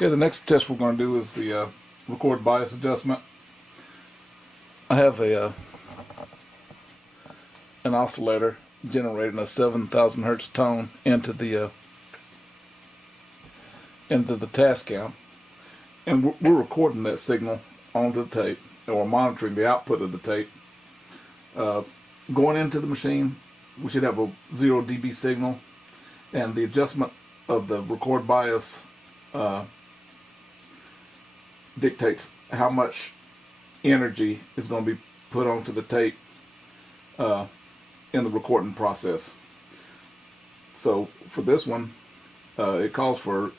Okay, the next test we're going to do is the record bias adjustment. I have an oscillator generating a 7,000 hertz tone into the TASCAM, and we're recording that signal onto the tape, or monitoring the output of the tape. Going into the machine, we should have a 0 dB signal, and the adjustment of the record bias dictates how much energy is going to be put onto the tape in the recording process. So for this one, it calls for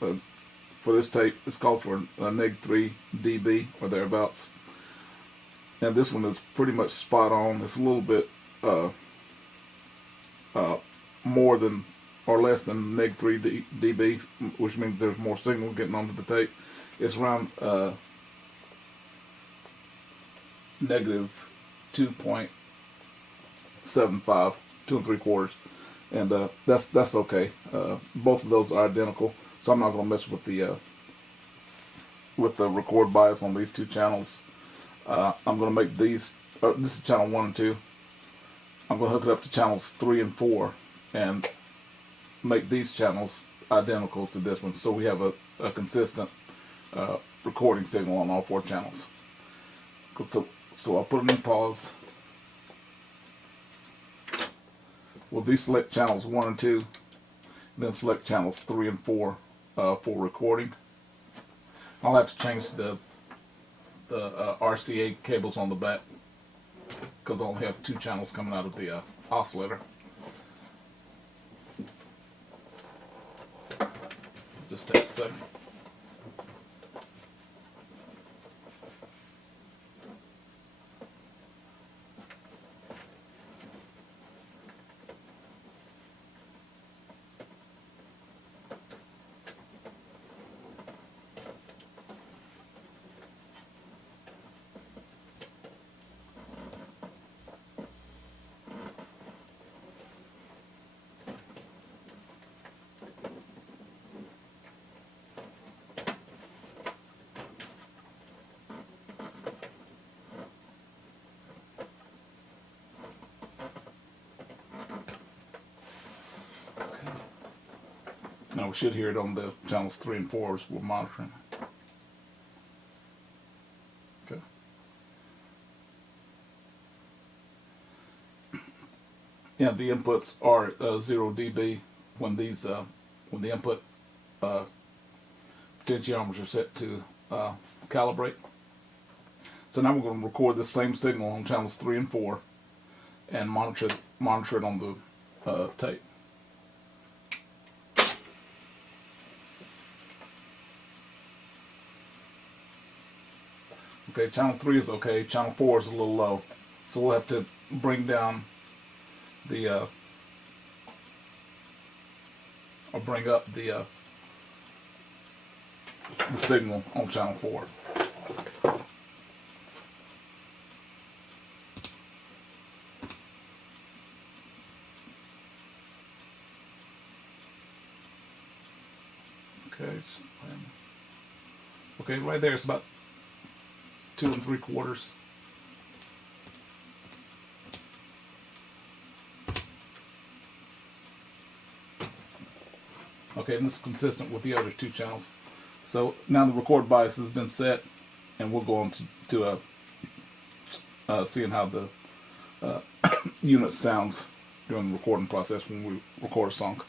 this tape, it's called for a -3 dB or thereabouts. And this one is pretty much spot on. It's a little bit more than or less than -3 dB, which means there's more signal getting onto the tape. It's around -2.75, 2 3/4, and that's okay. Both of those are identical, so I'm not going to mess with the record bias on these two channels. I'm going to make these. This is channel 1 and 2. I'm going to hook it up to channels 3 and 4 and make these channels identical to this one, so we have a consistent recording signal on all 4 channels. So I'll put them in pause. We'll deselect channels 1 and 2, then select channels 3 and 4 for recording. I'll have to change the RCA cables on the back because I only have 2 channels coming out of the oscillator. Just take a second. Now we should hear it on the channels 3 and 4 as we're monitoring. Okay. Yeah, the inputs are 0 dB when these when the input potentiometers are set to calibrate. So now we're going to record the same signal on channels 3 and 4 and monitor it on the tape. Okay, channel 3 is okay, channel 4 is a little low. So we'll have to bring down the, or bring up the signal on channel 4. Okay, right there it's about 2 3/4. Okay, and this is consistent with the other 2 channels. So now the record bias has been set, and we'll go on to seeing how the unit sounds during the recording process when we record a song.